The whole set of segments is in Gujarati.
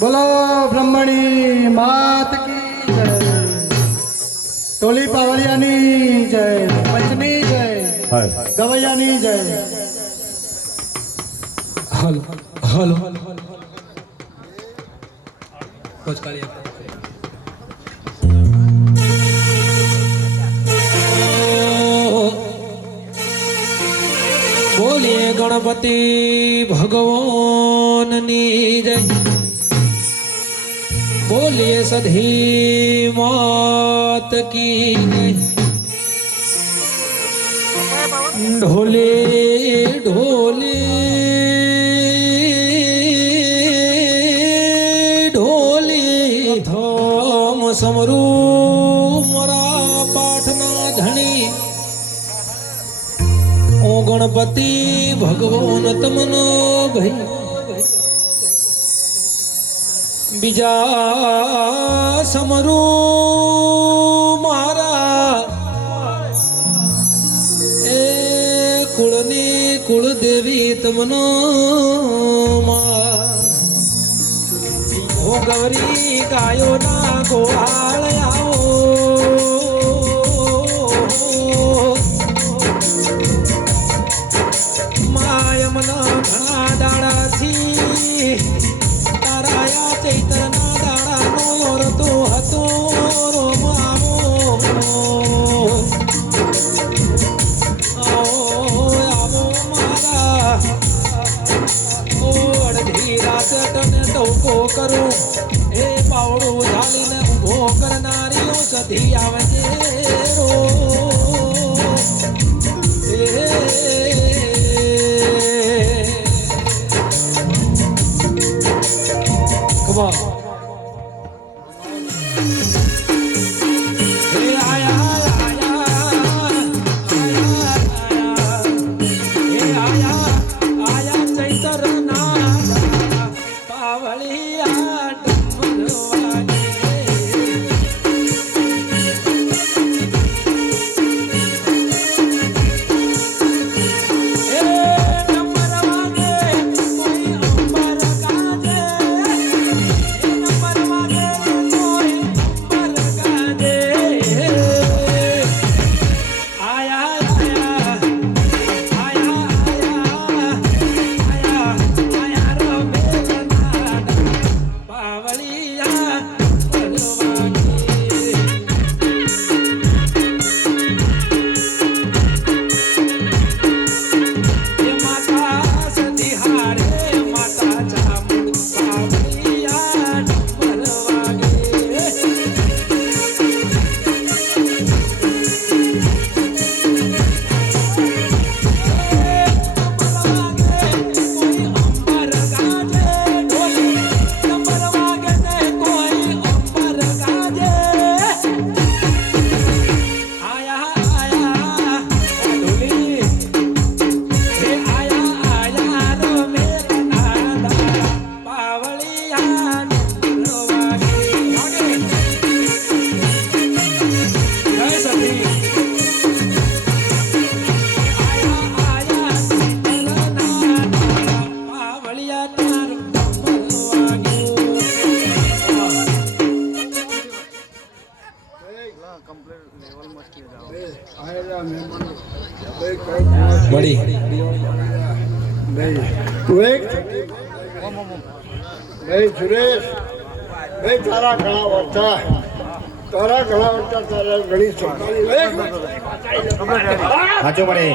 બોલો બ્રહ્મણી માત કી જય, ટોલી પાવળિયાની જય, પંચની જય, ગવૈયાની જય. હલો હલો બોલીએ ગણપતિ ભગવાનની જય, બોલીએ સધી માત કી જય. ઢોલે ઢોલે ઢોલી થમ સમરૂ મરા પાઠના ધણી ઓ ગણપતિ ભગવાન તમનો ભાઈ બીજા સમરૂ મારા એ કુળની કુળદેવી તમનો ઓ ગૌરી ગાયો ના ગોવાળ આવો માયમના ઘણા દાડાથી તારાયા ચૈતરના દાડાનો ઓરતો હતો રોમાવો આવો મારા અડધી રાતે તને ટોકો કરું એ પાવડું ઝાલીને ઊભો કરનારીઓ સધી આવજે રો Come on. બડી સુરેશ ભાઈ તારા ઘણા વર્તા તારા ઘણી સાચો પડે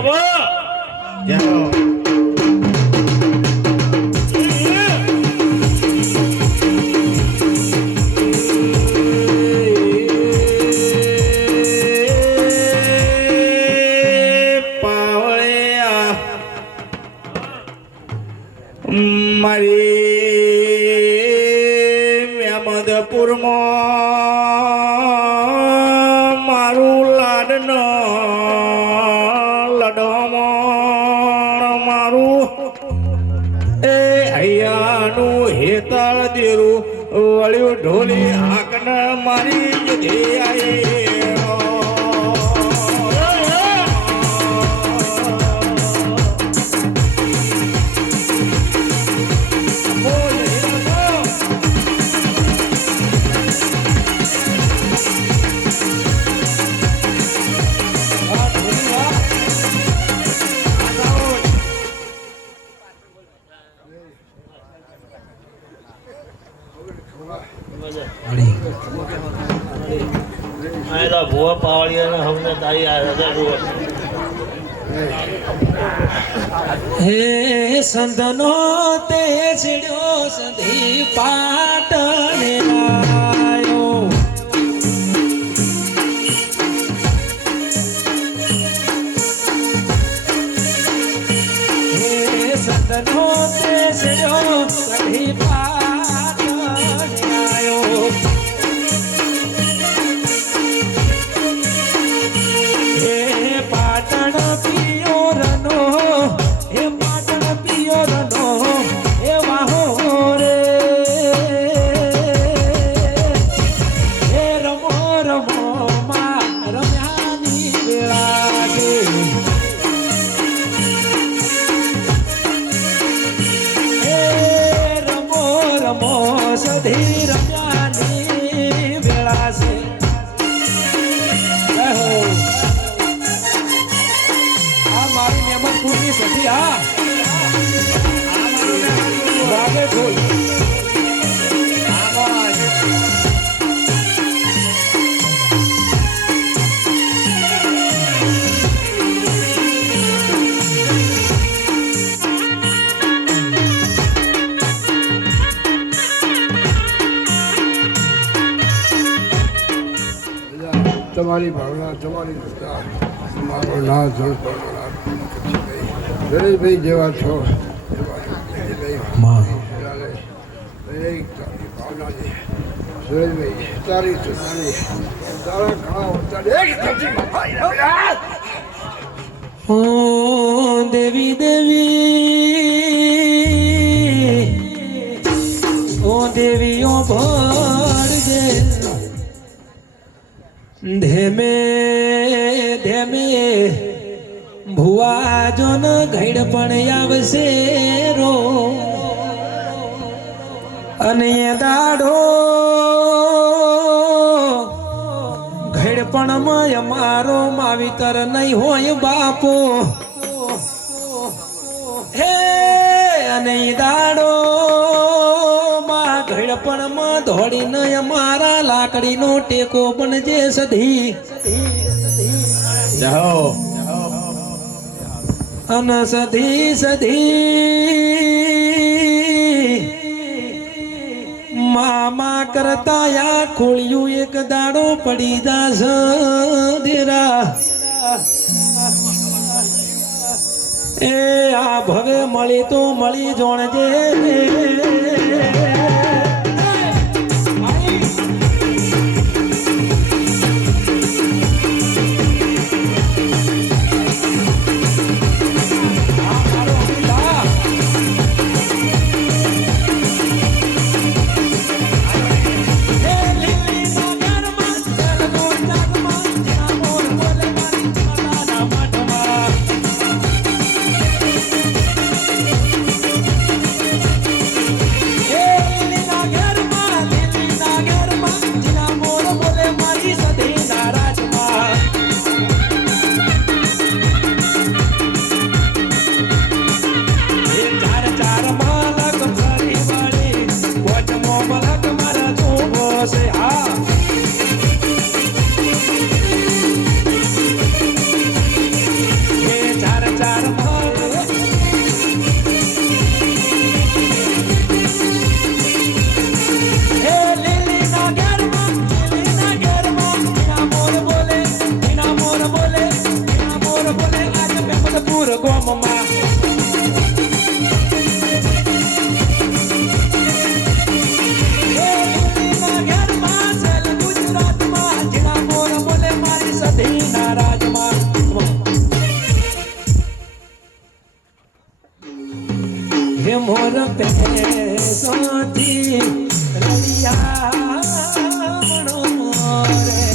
મધપુરમાં મારું લાડનો લડમણ મારું એ હૈયાનું હેતાળ દેરું વળ્યું ઢોલી હાકન મારી જુદે આઈ આયલા ભુવા પાવળિયાને હમને તારી આ રજા જુઓ. હે સંતનો તે છેડ્યો સંધી પાટણે આયો. હે સંતનો તે છેડ્યો સંધી પાટણે આયો. હે પાટણ પિયોરનો, હે પાટણ પિયોરનો, હે વાહો રે. હે રમો રમો માં રમ્યાની વેળા છે. હે રમો રમો સધી રમ્યાની વેળા છે. જય હો. આ મારી મહેમદપુરની સધી હા વાગે ઢોલ. તમારી ભાવના, તમારી દયા, તમારો નામ સુરેશભાઈ જેવા છો ભાવનાની સુરેશભાઈ તારી સુનાની તારા ઘણા ઓ દેવી દેવી, ઓ દેવીઓ ભરજે. ધેમે ધેમે ભુવા જોન ઘડ પણ આવશે રો. અને એ દાડો ઘડ પણ મય મારો માવિતર નહીં હોય બાપો. હે અને એ દાડો માં ઘડપણ માં દોડીને અમારા લાકડીનો ટેકો બનજે સધી. જાઓ અન સધી સધી મામા કરતા યા ખોળ્યું એક દાડો પડી જાસ દેરા. એ આ ભવે મળી તો મળી જોણજે. મોર પેસોથી રળિયામણો રે.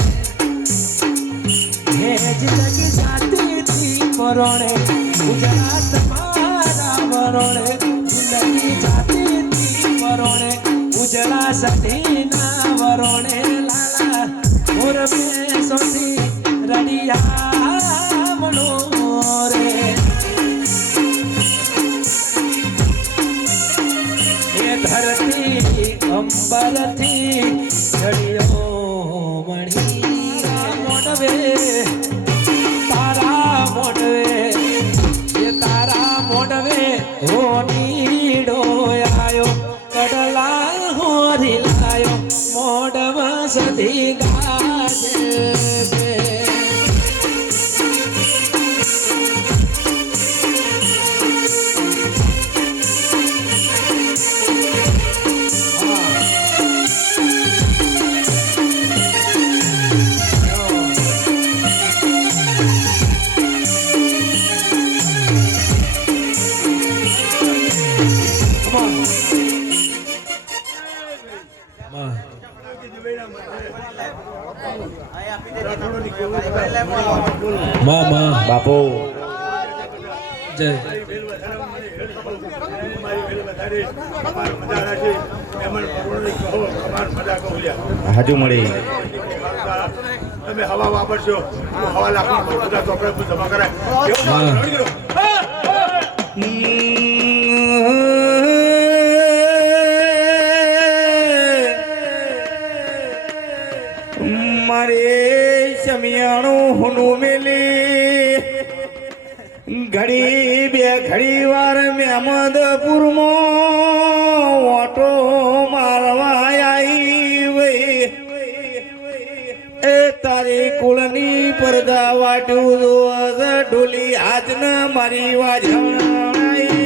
હે જિંદગી જાતિથી પરોણે ગુજરાત મારા વરોણે. જિંદગી જાતિથી પરોણે ઉજળા સધીના વરોણે. લાલા મોર પેસોથી રળિયામણો રે. ધરતી અંબરથી ઘડીઓ મણી મોડવે તારા મોડવે એ તારા મોડવે હો નીડો આયો કડલા હોરી લાયો મોડવ સધી ગાજે છે માં બાપુ જય હાજુ મળી તમે હવા વાપરશો હવા લાખો બધા ચોપડે જમા કરાય મારે સમિયાણું હુનું મેલી ઘડી બે ઘડી વાર મેમદપુરમાં ઓટો મારવા આવી વઈ એ તારી કુળની પડદા વાટ્યું ઢોલી આજના મારી વાજણાઈ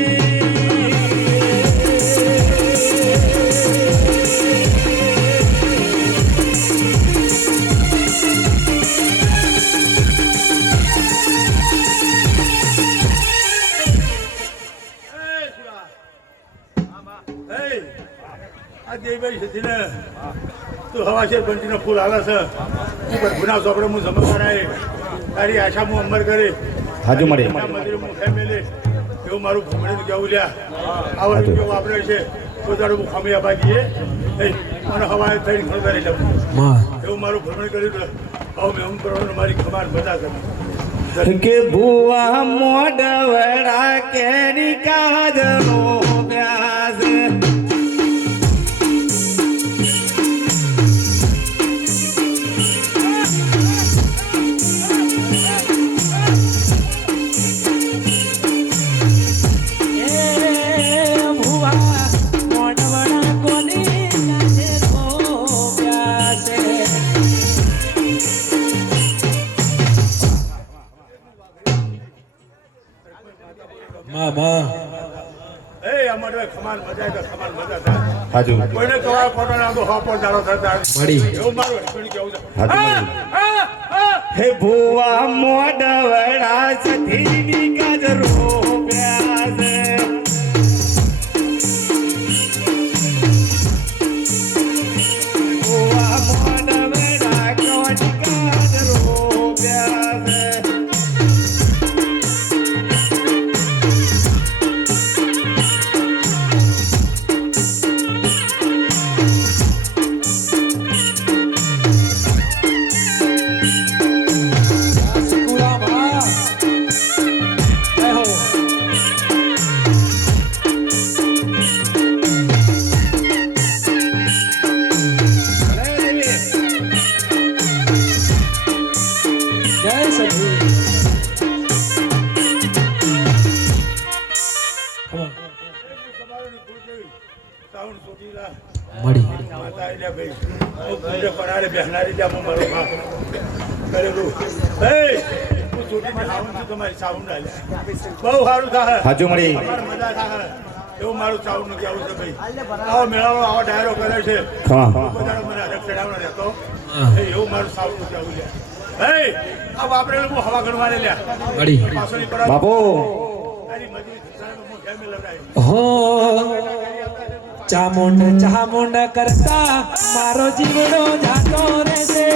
દેવભાઈ છે ને તું હવાશેર બંટીનો ફૂલ હાલે છે ગુના ચોપડે હું જમા કરાય તારી આશા હું અમર કરે હાજુ મળી મંદિર હું ફેમિલી એવું મારું ભૂમણી કેવું લ્યા આ વર્ષ કેવું વાપરે છે તો તારું હું ખામી આપા જઈએ મને હવાએ થઈને ખબર લઉં એવું મારું ભૂમણી કર્યું હવે મેં એમ કરવાનું મારી ખબર બધા કરે કે ભુવા મોડવડા કેરી કાજનો પ્યાસ હાજુ કોઈને કવા ફોટો નાખો હો પર દાડો થતા મળી એવું મારું હસબન્ડ કેવું છે હાજુ હે ભુવા મોડવડા સધીની કાજરો પ્યાસ ભુવા મોડવડા કોની કાજરો પ્યાસ મળી માતા એટલે ભાઈ પૂજે પરારે બેહનારી જામો મારો બાપ કરેલું એ હું છૂટીને આવું છું તમારી સાઉન્ડ આલ્યા બહુ સારું થાય હાજુ મળી મજા થાય એવું મારું સાઉન્ડ નું કેવું છે ભાઈ આવો મેળાવો આવો ડાયરો કરે છે હા બધા મને રક્ષડાવવાનો રહેતો એવું મારું સાઉન્ડ નું કેવું લે આ વાપરે હું હવા ગણવાને લ્યા મળી પાછળની પડા બાપુ તારી મજૂરી હું કેમે લડાય હો ચામુંડ ચામુંડ કરતા મારો જીવડો જાતો રહેશે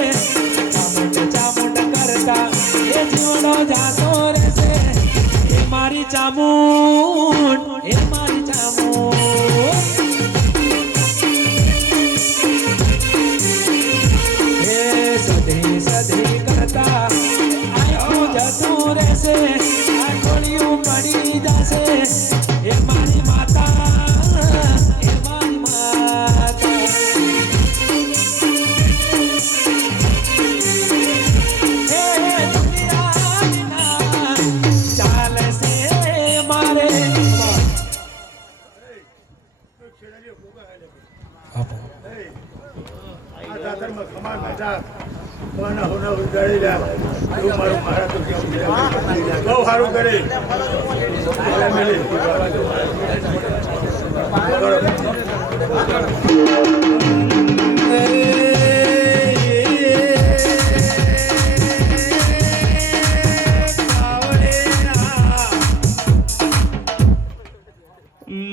ચામુંડ ચામુંડ કરતા એ જીવડો જાતો રહેશે એ મારી ચામુંડ એ મારી ચામુંડ એ સધી સધી કરતા આખું જતું રહેશે આ ગોળીઓ પડી જશે એ મારી માતા એ મારી માતા હતા કોના હોના ઉડાડી લ્યા એવું મારું મારા તો કેવું છે બહુ સારું કરે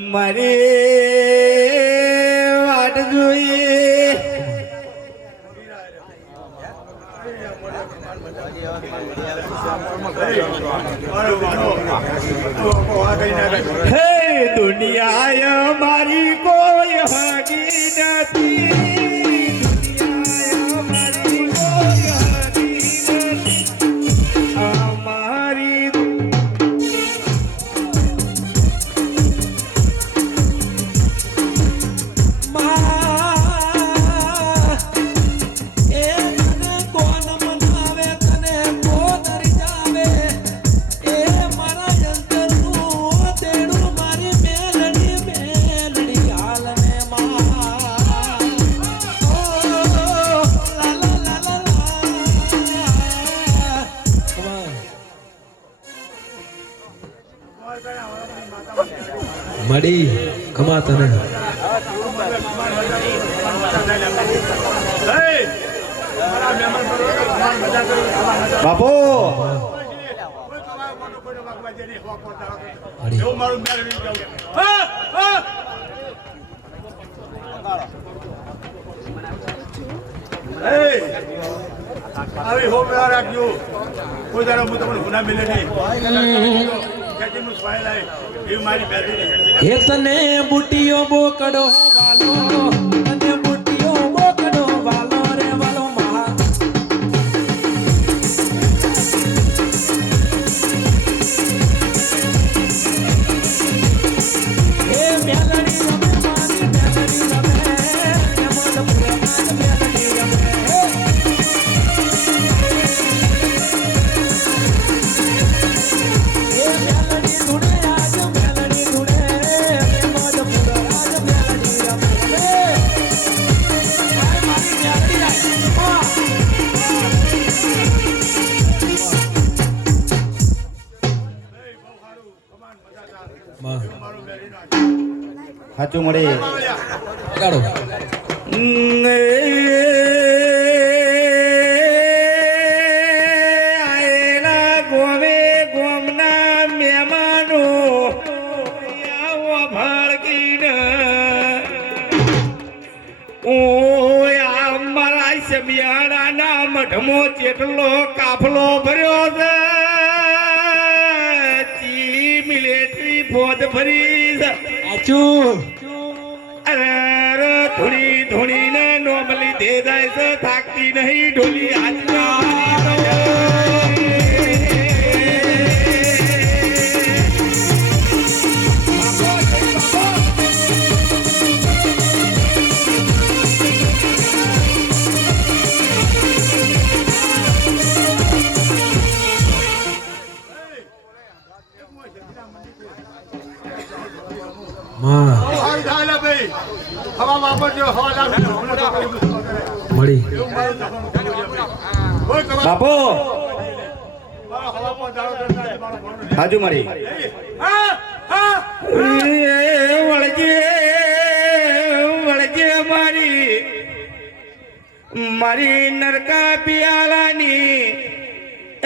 મારે વાટ જોઈએ હે દુનિયા મારી કોઈ હગી નથી દુનિયા મારી કોઈ હગી નથી અમારી મળી ખમા તને બાપુ એવું મારું મેળવી જાઉં આવી હો મેળા રાખજો કોઈ દાડો હું તમને ગુના મિલે નહીં ખેતીનું સ્વાય લાય એવી મારી મેળવી હે તને બુટીઓ બોકડો વાલો તને બુટીઓ બોકડો વાલો રે વાલો મહા એ મેલડી રમે મારી મેલડી રમે નમો નમો મેલડી રમે એ મેલડી ધૂણે આજ મેલડી ધૂણે નમો નમો આજ મેલડી રમે આય મારી મેલડી માં સાચું મળી ગાડો આયેલા ગોમે ગોમના મહેમાનો આવો ભડકીને ઓય આ મારા સમિયાણાના મઢમાં જેટલો કાફલો ભર્યો છે ચી મિલિટરી ફોજ ભરી છે આચું અરે ધોળી ધોળીને નોમલી દે જાય છે થાકતી નહીં ઢોલી માં બહુ સારું થાય ભાઈ હવા વાપરજો હવા લાગજો મળી એવું મારું જવાનું કરવું છે ભાઈ કોઈ તમારે બાપુ મારા હવા પર દાડો કરતા મારો ભણો સાચું મળી હા હા વળગે વળગે મારી મારી નરકા પિયાલાની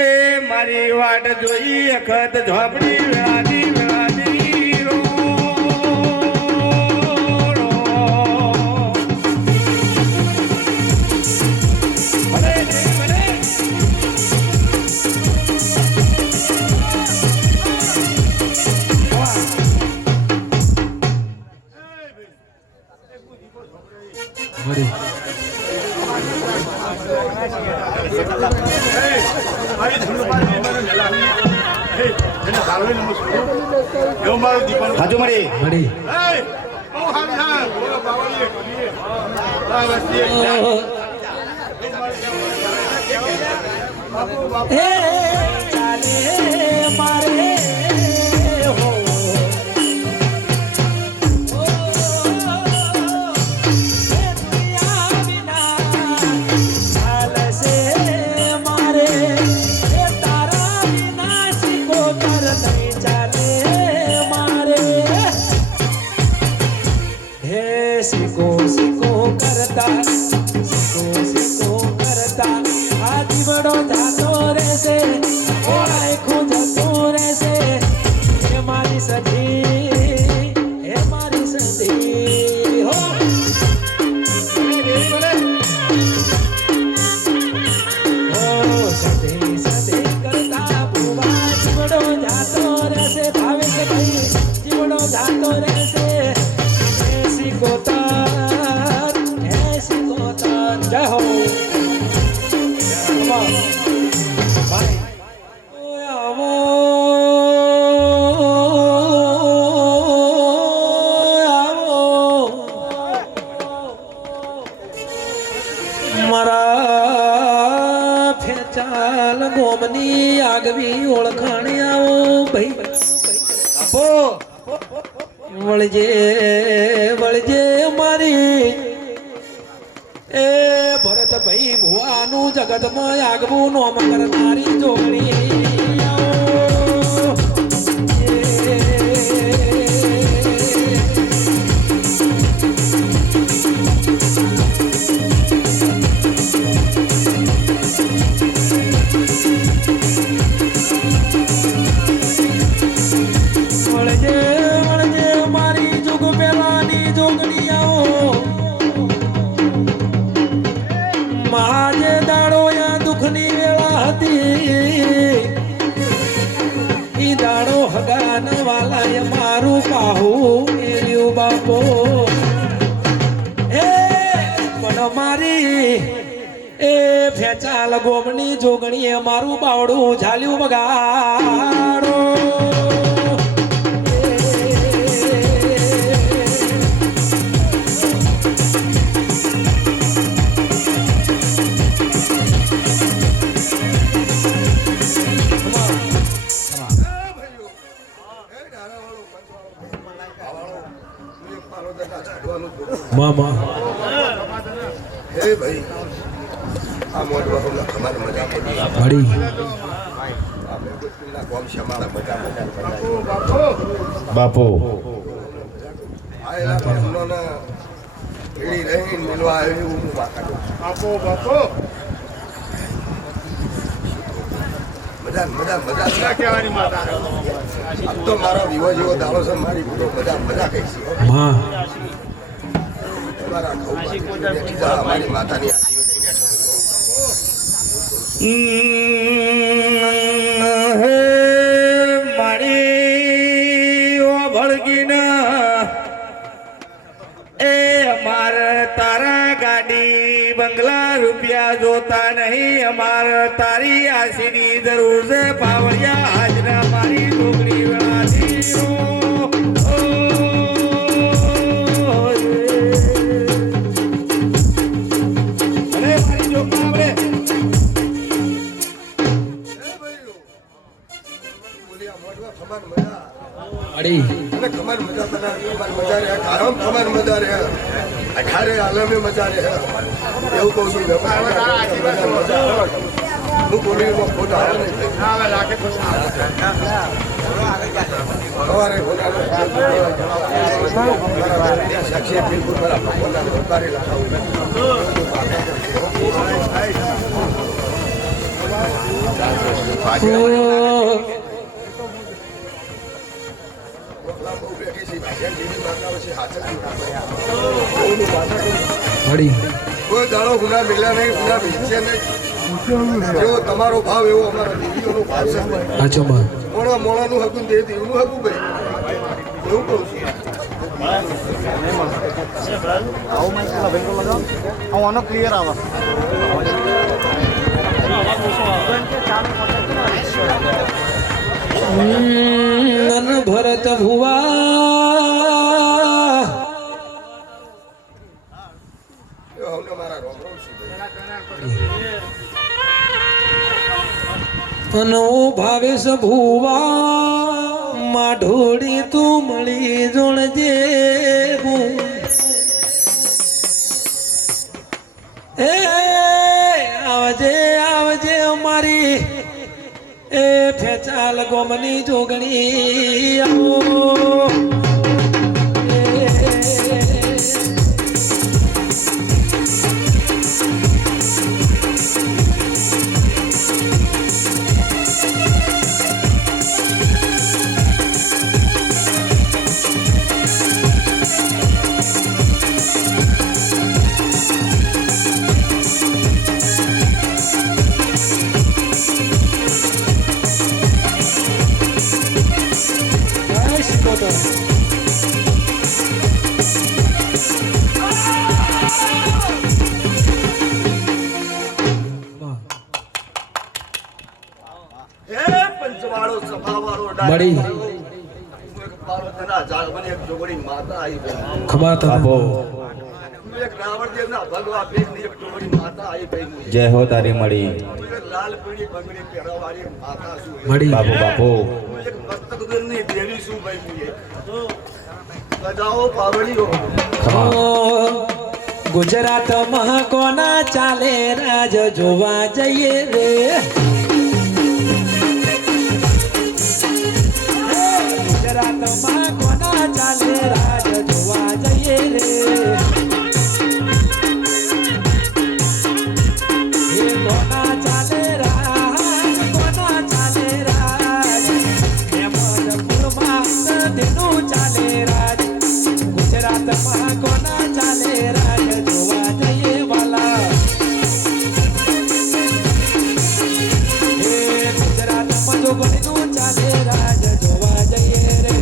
એ મારી વાટ જોઈ અખત ઝોપડી વેળાની વેળાની રો રો. ભલે રે ભલે. વાહ. મળી મારી ધૂળપાડી મને મેલાવી હે એને ધારવે નમસ્કાર એવું મારું દીપન સાચું મળી મળી હે બહુ સારું છે બોલો બાવળીએ કરીએ આ વસ્તી બાપુ બાપુ હે ચાલે મારે હો હે દુનિયા વિના શીખો શીખો કરતા આ જીવડો જાતો રહેશે આખું જતો રહેશે હે મારી સધી હો સધી સધી કરતા ભુવા જીવડો જાતો રહેશે ભાવેશ ભાઈ જીવડો જાતો રહેશે એસી કોતર જય હો ભાઈ આવો મારા ફેચાલ ગોમની આગવી ઓળખાણી આવો ભાઈ આપો વળજે વળજે મારી એ ભરત ભાઈ ભુવાનું જગતમાં આગવું નોમ કરનારી જોગણી વળજે વળજે મારી જુગ પેલાની જોગણી આવો મહાજે દાડો યા દુઃખની વેળા હતી ઈ દાડો હગાન વાલાએ મારું પાહુ એલ્યું બાપો એ પણ મારી એ ફેચાલ ગોમની જોગણીએ મારું બાવડું ઝાલ્યું બગાડો મામા હે ભાઈ આ મોઢવા ખબર મજા પડી મળી આપણે ગોસ્તીના કોમ શમાળા મજા બાપુ આયેલા બહેનોને એડી રહીને મિલવા આવ્યું હું વાકા બાપો બાપો મજા મજા મજા ક્યાં કહેવાની માતા આમ તો મારો વિવો જેવો દાડો છે મારી પૂરો મજા મજા કઈ છે માં તમારા અમારી માતાની હે મારી ઓ ભળગીના એ અમાર તારા ગાડી બંગલા રૂપિયા જોતા નહીં અમાર તારી આશીની જરૂર છે પાવડિયા હાજરા મારી ડોગરી વેળાથી મળી અને ખબર મજા મજા રહ્યા કારમ ખબર મજા રહ્યા અખારે આલમે મજા રહ્યા એવું કહું છું હું બોલી ખોટ આવે નહીં સવારે સાક્ષી બિલકુલ બરાબર ઉતારી મળી કોઈ દાડો ગુના મિલ્યા નહીં ગુના મિલશે નહીં એવો તમારો ભાવ એવો અમારા દેવીઓનો ભાવ છે સાચો માં મોણા મોણાનું હકું દે દેવનું હકું ભાઈ એવું કહું છું આનો ક્લિયર આવે નન ભરત ભુવા અમને મારા રોમ રોમ અનો ભાવેશ ભુવા માઢોડી તું મળી જોણજે એ આવજે આવજે અમારી એ ફેચાલ ગોમની જોગણી આવો મળી પાર્વતીના ઝાડવાની એક જોગણી માતા આવી ભાઈ ખમા તને બાપુ એક રાવણદેવના ભગવા ભેગની એક જોગણી માતા આવી ભાઈ જય હો તારી મળી એક લાલ પીળી બંગડી પહેરવાવાળી માતા છું મળી બાપુ બાપુ એક મસ્તકદરની દેવી છું ભાઈ મુએ બજાવો પાવડીઓ ઓ, ગુજરાતમાં કોના ચાલે રાજ જોવા જઈએ રે ગુજરાતમાં કોના ચાલે રાજ જોવા જઈએ રે એ કોના ચાલે રાજ એમદપુરમાં તેનું ચાલે રાજ ગુજરાતમાં કોના ચાલે રાજ જોવા જઈએ વાલા એ ગુજરાતમાં જો બનનું ચાલે રાજ જોવા જઈએ રે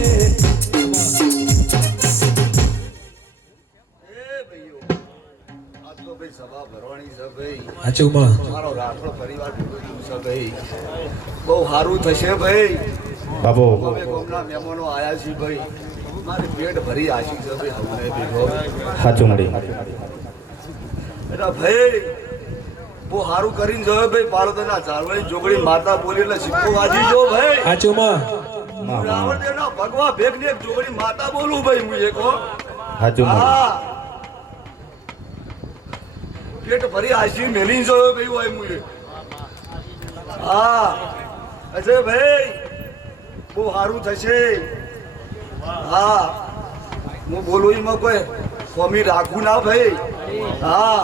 એ ભાઈઓ આ તો ભાઈ સભા ભરવાની છે ભાઈ હાચુમાં મારો રાઠોડ પરિવાર ભેગો થયું છે ભાઈ બહુ સારું થશે ભાઈ બાપુ અમે ગામના મહેમાનો આયા છીએ ભાઈ મારી પેટ ભરી આશી છે ભાઈ હવે ભેગો સાચું મળી એટલે ભાઈ બહુ સારું કરીને જોયો ભાઈ પાર્વતીના ઝાડવાની જોગણી માતા બોલી એટલે સિક્કો વાજી જો ભાઈ હાચુમાં રાવણદેવના ભગવા ભેગની એક જોગણી માતા બોલું ભાઈ હું એક હો. સાચું મળી હા પેટ ભરી આશી મેલી જોયો ભાઈ હોય મુએ હા અજય ભાઈ બહુ સારું થશે હા હું બોલું એમાં કોઈ સ્વામી રાખું ના ભાઈ હા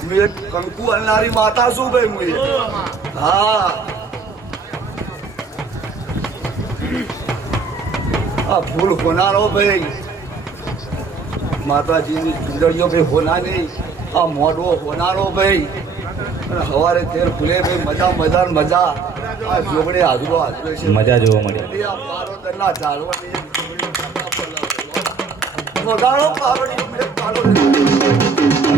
હું એક કંકુ હલનારી માતા છું ભાઈ હું હા આ ફૂલ હોનારો ભાઈ માતાજીની ચુંદડીઓ ભાઈ હોના નહીં આ મોઢો હોનારો ભાઈ અને સવારે તેર ફૂલે ભાઈ મજા મજા ને મજા આ જોગડે હાજરો હાજરો છે મજા જોવા મળી એ આ પાર્વતીના ઝાડવાની એક જોગણી માતા બોલાવે. વગાડો પાવડી ઉમરે પાર્વતી.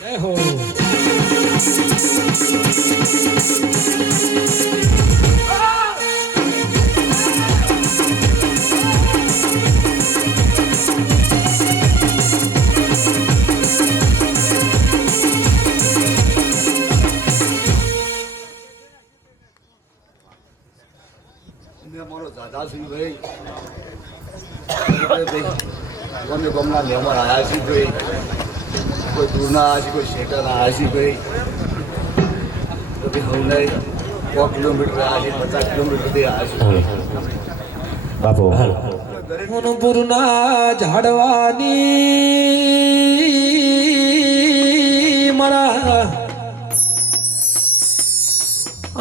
જય હો મેં મારો દાદા શ્રી ભાઈ અમે ગામના મહેમાન આવ્યા છીએ ભાઈ કોઈ દૂરના આવ્યા છે કોઈ શેટરના આવ્યા છે ભાઈ તો ભાઈ હું નહીં 100 કિલોમીટર આવ્યા છે 50 કિલોમીટરથી આવ્યા છે બાપુ દરેક સોનપુરના ઝાડવાની મારા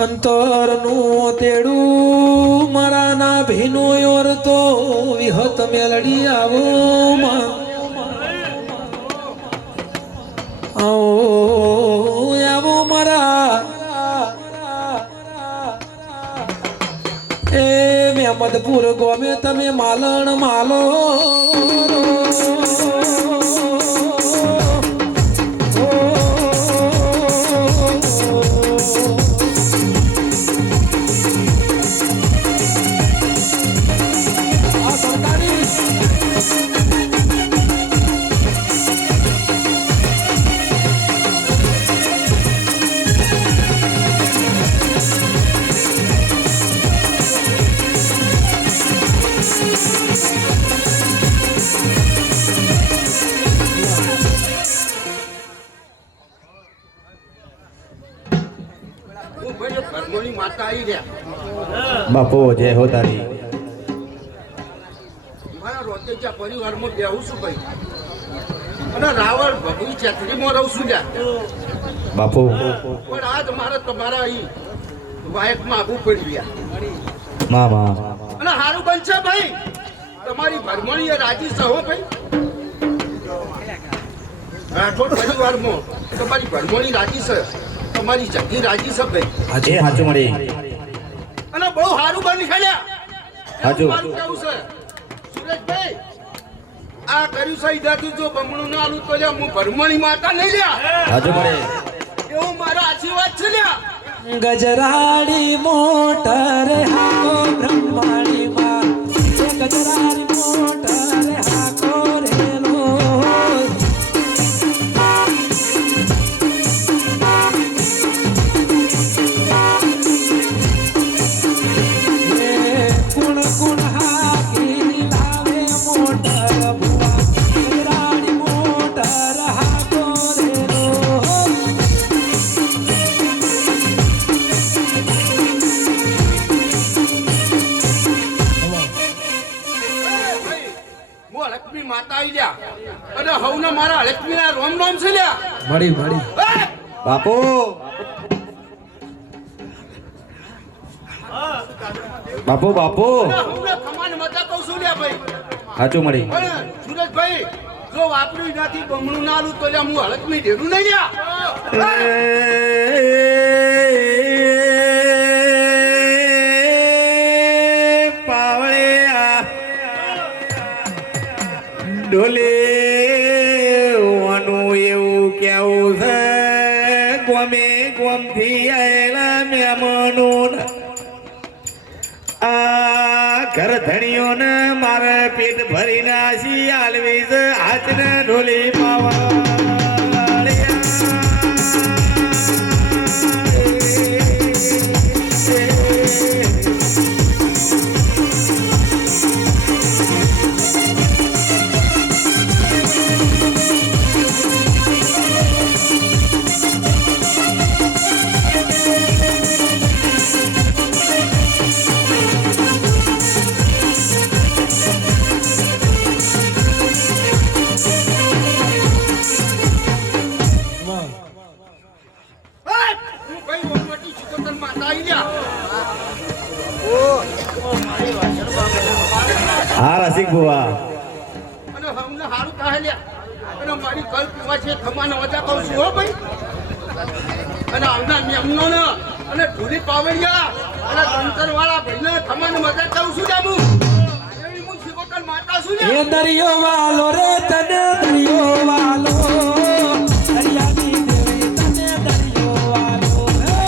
અંતરનું તેડું મારા ના ભીનો યોર તો વિહત મેલડી આવો માં આવો મારા એ મેમદપુર ગોમે તમે માલણ માલો આ સરકારી માતા આવી રહ્યા બાપુ જય હો તારી મારા રોતેજા પરિવારમાં બેહું છું ભાઈ અને રાવણ ભગવી છેતરીમાં રહું છું ત્યાં બાપુ પણ આજ મારે તમારા અહીં વાયકમાં આગું પડી ગયા મામા અને સારું બનશે ભાઈ તમારી ભરમણી એ રાજી સહો ભાઈ રાઠોડ પરિવારમાં તમારી ભરમણી રાજી છે તમારી જગ્યા રાજી છે ભાઈ એ સાચું મળી અને બહુ સારું બની છે હાચું. મારું કેવું છે સુરેશભાઈ આ કર્યું છે ઈદાથી જો બમણું ના આલું તો લ્યા હું ભરમણી માતા નહીં લ્યા હાજુ પડે એવું મારો આશીર્વાદ છે લ્યા ગજરાડી મોટર હાકો બ્રહ્માણી માં ગજરાડી મોટર હાકો રેલો કુણ કુણ હાકી લાવે મોટર ભુવા ગજરાડી મોટર હાકો રેલો હું લક્ષ્મી માતા આવી લ્યા અને હવના મારા લક્ષ્મી ના રોમ રોમ છે લ્યા મળી મળી એ! બાપુ બાપુ બાપુ અને હવને ખમાન મજા કહું છું લ્યા ભાઈ હાચું મળી પણ સુરેશભાઈ જો વાપર્યું નથી બમણું ના આલું તો લ્યા હું હલકમી ઢેરું નહીં લ્યા ડોલે વાનું એવું કેવું છે ગમે ગમથી આયેલા મહેમાનો આ ઘર ધણીઓ ને મારે પેટ ભરીને આશી આલવી છે હાથને ઢોલી પાવા હું ભાઈ વનવટી ચિકોતર માતા આવી લ્યા હા રસિક બુવા અને હમને હારું થાય લ્યા અને મારી કલ પીવા છે ખમાનો મજા કહું છું હો ભાઈ અને આવના મેમનો ને અને ધૂળી પાવડિયા અને કંકર વાળા ભાઈને ખમાનો મજા કહું છું જામુ હું ચિકોતર માતા છું લ્યા એ દરિયો વાલો રે તને દરિયો વાલો દરિયાની દેવી તને દરિયો વાલો હે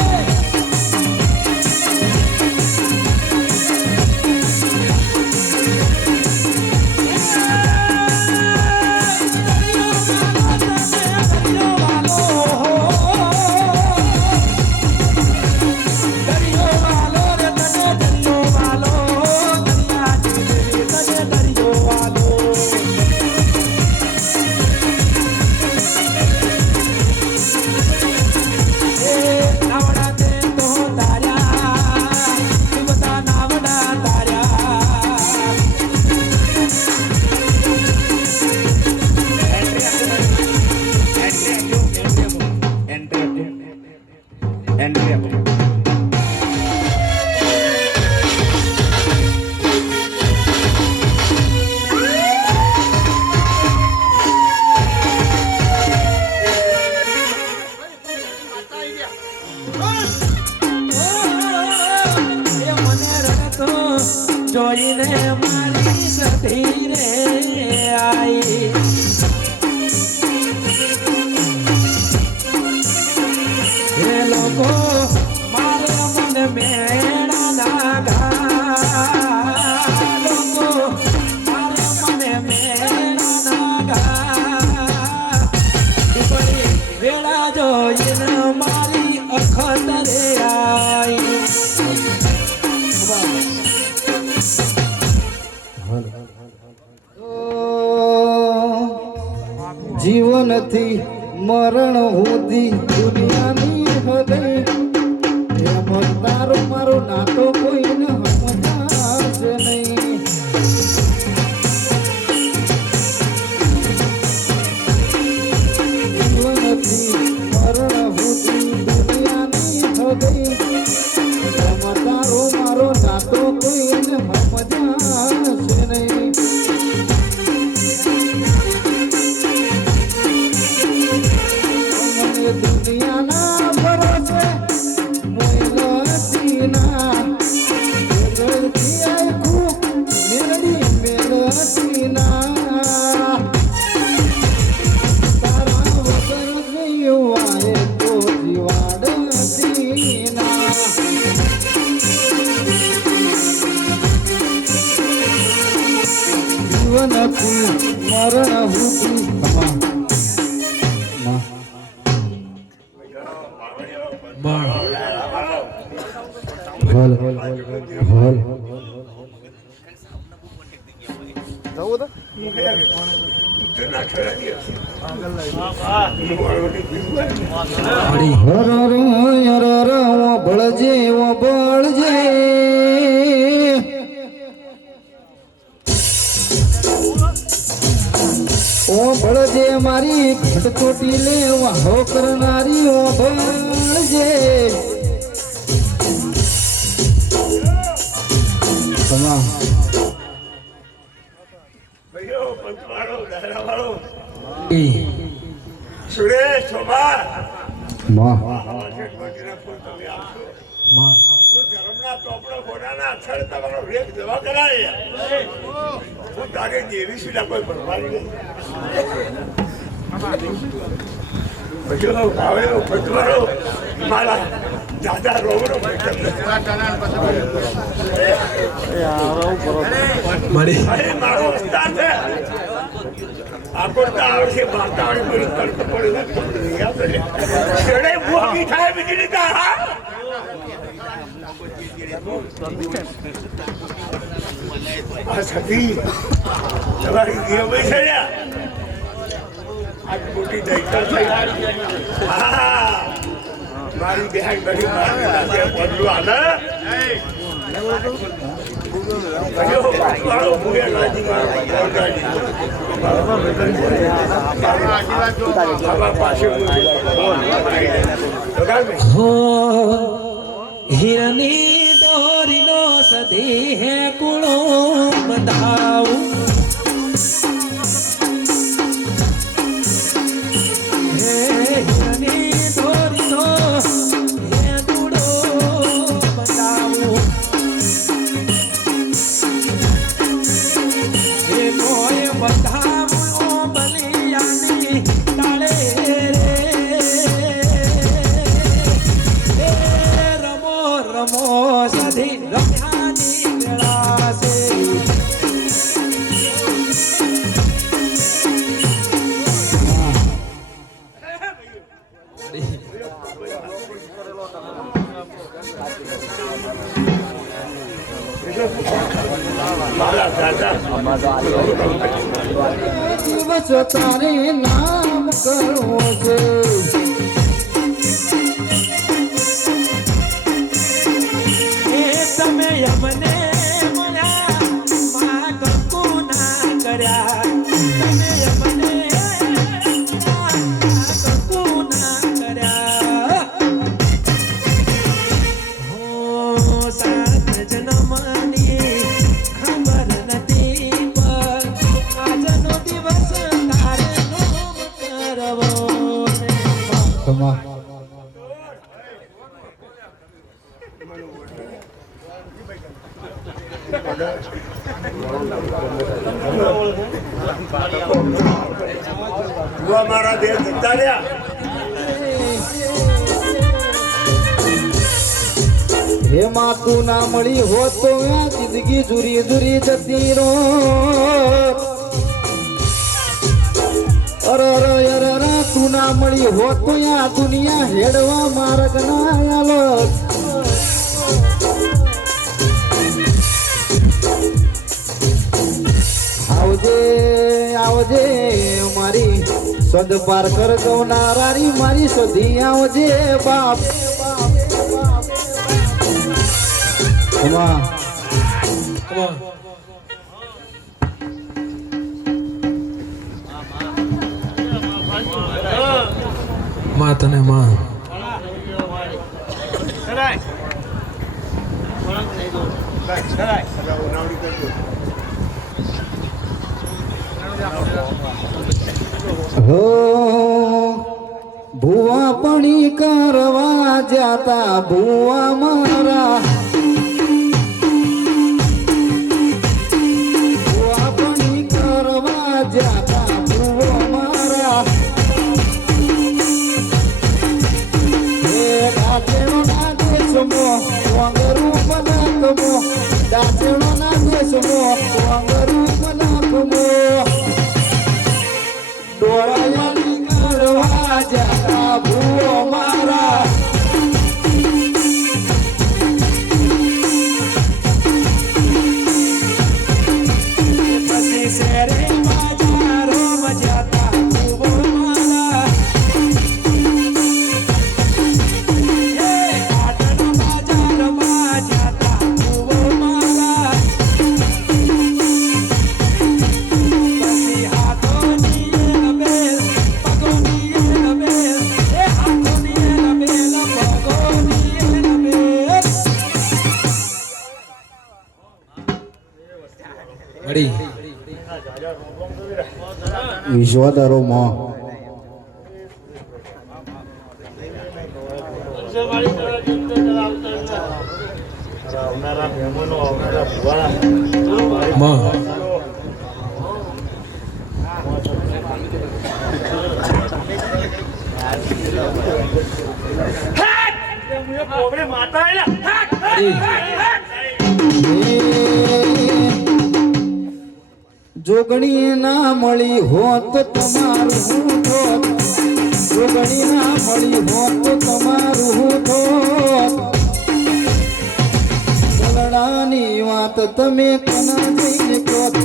દરિયો વાલો રે તને દરિયો વાલો દરિયાની દેવી તને દરિયો વાલો નાવડા તે તો તાર્યા બધા નાવડા તાર્યા એન્ટ્રી આપો માતા આવી લ્યા એ મને રડતો જોઈને મારી સતી રે આઈ એ લોકો મારે મને મેણા નાગા લોકો મારે મને મેણા નાગા દીપડી વેળા જોઈને મારી અખતરે આઈ જીવનથી મરણ સુધી દુનિયાની હદે એમ તારો મારો નાતો કોઈને સમજાશે નહીં જીવનથી મરણ સુધી દુનિયાની હદે એમ તારો મારો નાતો કોઈને સમજાશે નહીં મને દુનિયાના ભરોસે મોઈલતીના ભૂતી માં હલ હલ હરી હર હર ઓ બળજે ઓ બળજે ઓ બળજે મારી ખટકોટી લેવા હો કરનારી ઓ બળજે તમામ ભાઈઓ પંચવાળો ડાયરાવાળો ઈ સુરેશ સોમા માં આવા શેઠવાજીના ફૂલ તમે આપશો માં હું ધર્મના ચોપડા ઘોડાના અક્ષર તમારો વેગ દવા કરાય હું તારે દેવી સિલા કોઈ ભરવાની નહીં ભાઈઓ ભાવેલો પંચવાળો મારા દાદા રોવરો મળી અરે મારો વિસ્તાર છે આપણને આવશે વાતાવરણ પડી તડકો પડી આપણે છેડે ભૂખી થાય વીજળી કા આ સતી તમારી દેવ છે ને આજ મોટી દૈકલ થઈ હા મારી બેહાઈ બધી મારી પદરું આલે હો હિરની દોરીનો સધી હે કુણો બંધાવું હે હિરની દોરીનો હે કુણો બંધાવું હે કોઈ બંધાવું બલિયાની તાળે રમો સધી રમ્યાની વેળા છે મારા દાદા દિવસ તારે નામ કરવો છે એ તમે અમને મળ્યા માં કંકુ ના કર્યા તમે અમને મળ્યા કંકુ ના કર્યા હો સાત જન્મની ખબર નથી પર આજનો દિવસ તારે નોમ કરવો ને તમામ મારા દેહ જતા રહ્યા હે માં તું ના મળી હોત તો આ જિંદગી જુરી જુરી જતી રો અરે તું ના મળી હોત તો આ દુનિયા હેડવા માર્ગ ના આલો આવજે આવજે મારી સદ પાર કર ગવનારારી મારી સધી આવજે બાપ વાહ માં તને માં હો ભુવા પણી કરવા જાતા ભુવા મારા ભુવા પણી કરવા જાતા ભુવા મારા હે દાચેણો ના દેશમો વાંગરું પનાકમો દાચેણો ના દેશમો વાંગરું પનાકમો ડોળાયાની કરવા જતા ભૂવો મારા પછી શેરે બજારોમાં જતા ભૂવો મારા એ પાટણ બજારમાં જતા ભૂવો મારા પછી હાથોની બેલ પગોની બેલ એ હાથોની બેલ પગોની બેલ વળી વિશ્વધરો માં વાળી તરફ જતો આવતો આવનારા મહેમાનો આવનારા ભુવા માં જોગણી ના મળી હોત તમારું હું થોત જોગણી ના મળી હોત તમારું હું થોત ચલડાની વાત તમે કના જઈને કોત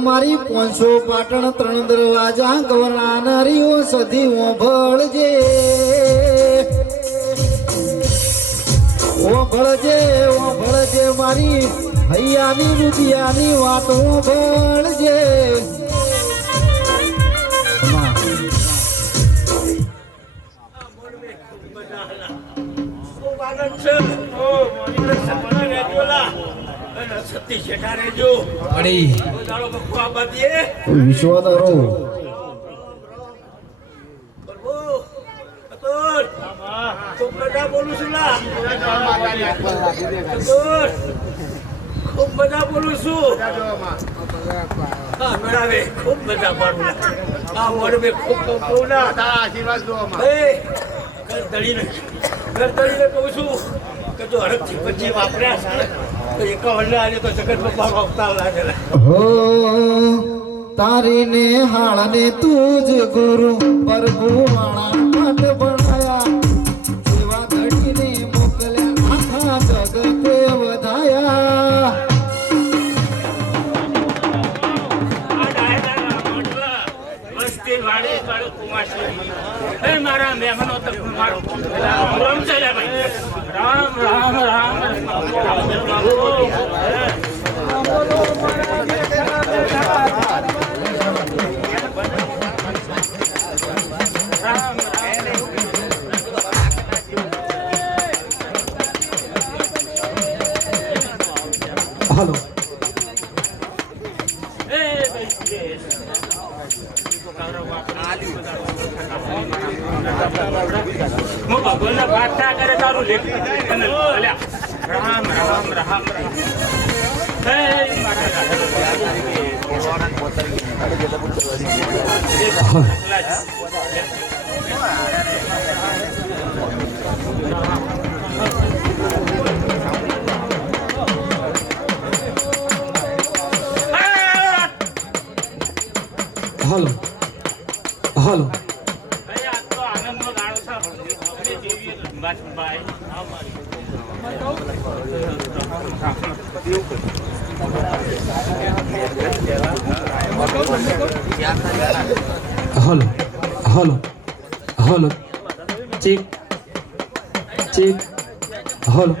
મારી 500 પાટણ 3 દરવાજા ગવરાનારીઓ સધી ઓભળજે ઓભળજે મારી હૈયાની રુદિયાની વાત ઓભળજે વળી વિશ્વધરો બોલું છું ખૂબ બધા બોલું છું હા મેળાવે ખૂબ બધા પાડું આ મોડવે ખૂબ કહું ના તારા આશીર્વાદ દો ઘર દળીને કહું છું કે જો હરકથી પછી વાપર્યા તો એકાવન આજે તો જગતમાં ભાવ અવતાર લાગેલા હો તારીને હાળને તું જ ગુરુ પ્રભુ વાળા મત બનાયા સેવા ધડીને મોકલ્યા આખા જગતે વધાયા મારા મહેમાનો રામ રામ રામ હાલો વાર્તા કરે તારું રામ રામ રામ હાલો હાલો આનંદનો ગાળો હાલો હાલો હાલો ચેક ચેક હાલો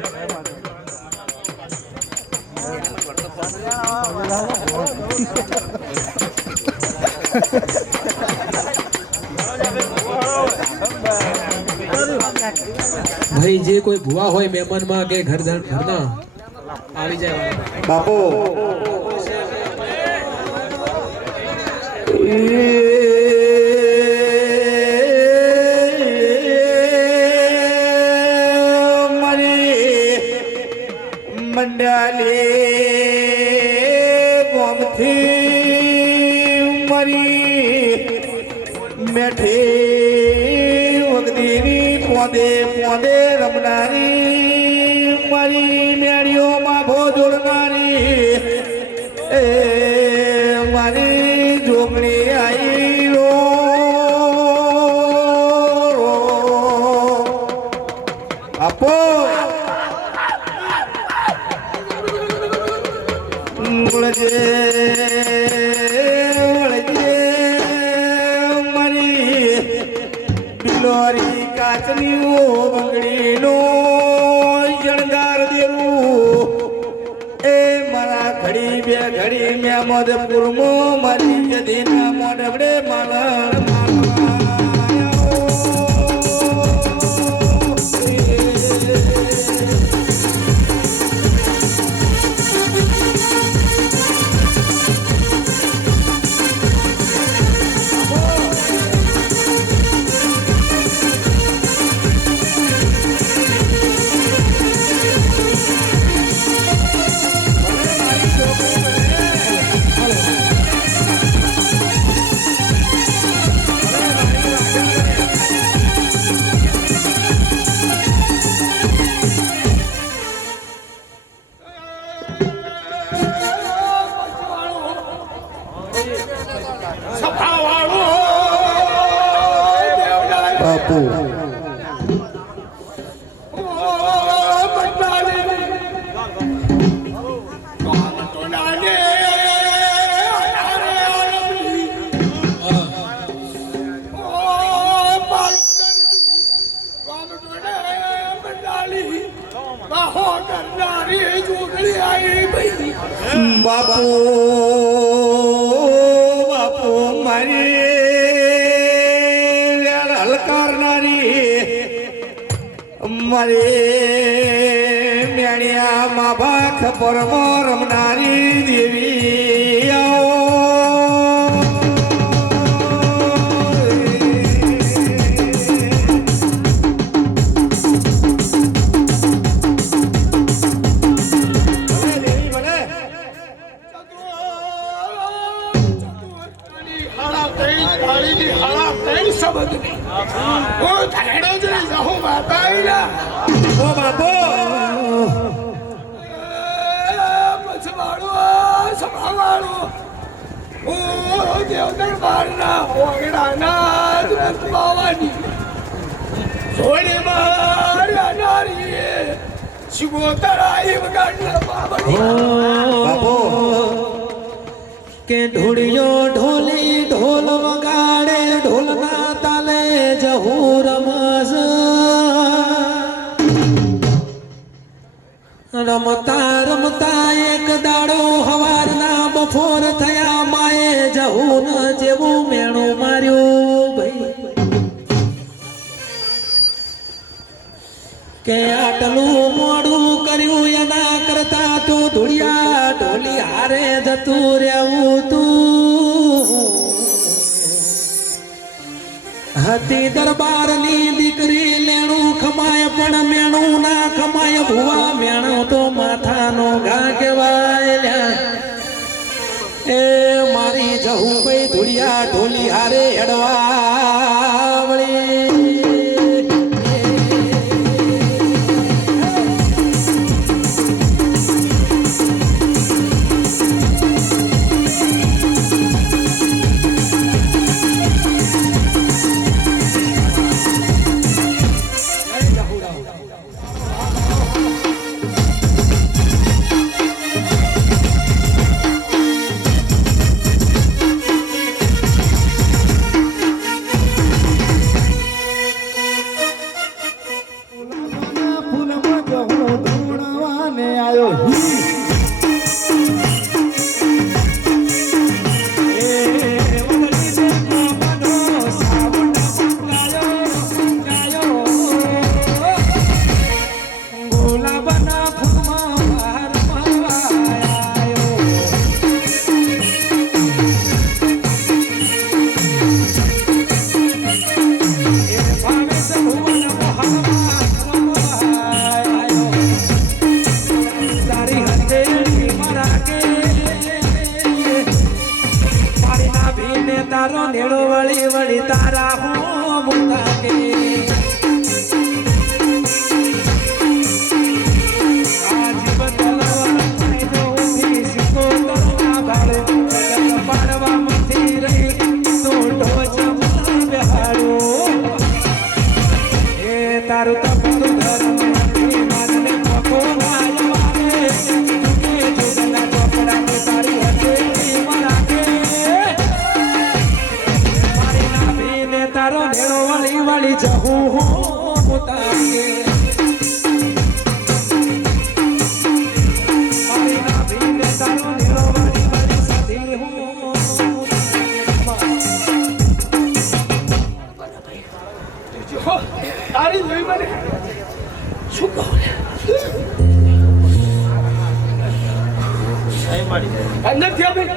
ભાઈ જે કોઈ ભૂવા હોય મહેમાનમાં કે ઘરના આવી જાય બાપુ મંડાલી ગોમથી મરી મેઠી વગદીની પોદે પોદે રમનારી મારી મેળીઓમાં ભો જોડનારી એ મારી જોગણી આઈ રો આપો વળજે વળજે મારી બિલોરી કાચની બંગડીનો શણગાર દેવું એ મારા ઘડી બે ઘડી મેં મધપુરમાં મારી જદીના મોઢવડે માલણ બાપુ બાપુ બાપુ મારી હલકારનારી મારી મેણિયા મા બાખ પરમો રમનારી દેવી કે ઢોળિયો ઢોલી ઢોલ વગાડે ઢોલના તાલે જહુર રમસ રમતા રમતા એક દાડો હવારના બફોર થયા માએ જહુન જેવું મેણું માર્યું ભાઈ કે આટલું મોડું કર્યું એના કરતા તું ધૂળિયા ઢોલી હારે જતું રહેવું તું હતી દરબારની દીકરી લેણું ખમાય પણ મેણું ના ખમાય ભુવા મેણું તો માથાનો ઘા કહેવાય એ મારી જહુ ભાઈ ધૂળિયા ઢોલી હારે હેડવા વળી તારો નેડો વળી વળી તારા હું મુતા કે તારું તપતું ધર્મ માનને પકો નાયવાને કે જોગના ચોપડા કે તારી હતે રાખે મારી નાભીને તારો નેડો વળી વળી જહું હું પોતાકે મારી નાભીને તારો નેડો વળી વળી સધી હું તારી જોઈ મને શું કહું અંદર થયા ભાઈ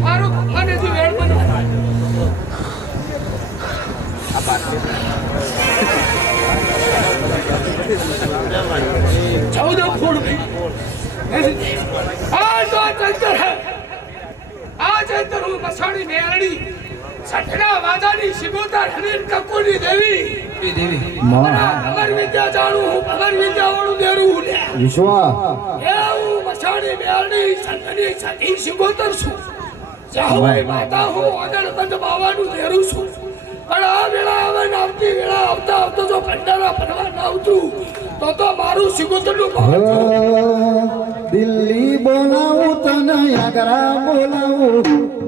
મારું મને તું વેળ બનો ચૌદ ફૂટ આ તો ચંદર હે આ ચંદર હું મસાણી મેરડી સઠના વાદાની શિગોતા હમીર કકોની દેવી અમર વિદ્યા જાણું હું અમર વિદ્યા વાળું દેરું લે વિશ્વા એવું મસાણી મેરડી સંતની સતી શિગોતર છું જાહોય માતા હું આગળ બંધ બાવાનું દેરું છું પણ આ વેળા આવે ને આવતી વેળા આવતા આવતા જો ભંડારા ભરવા ના આવતું તો મારું શિગોતરનું ભાવ દિલ્હી બોલાવું તને આગ્રા બોલાવું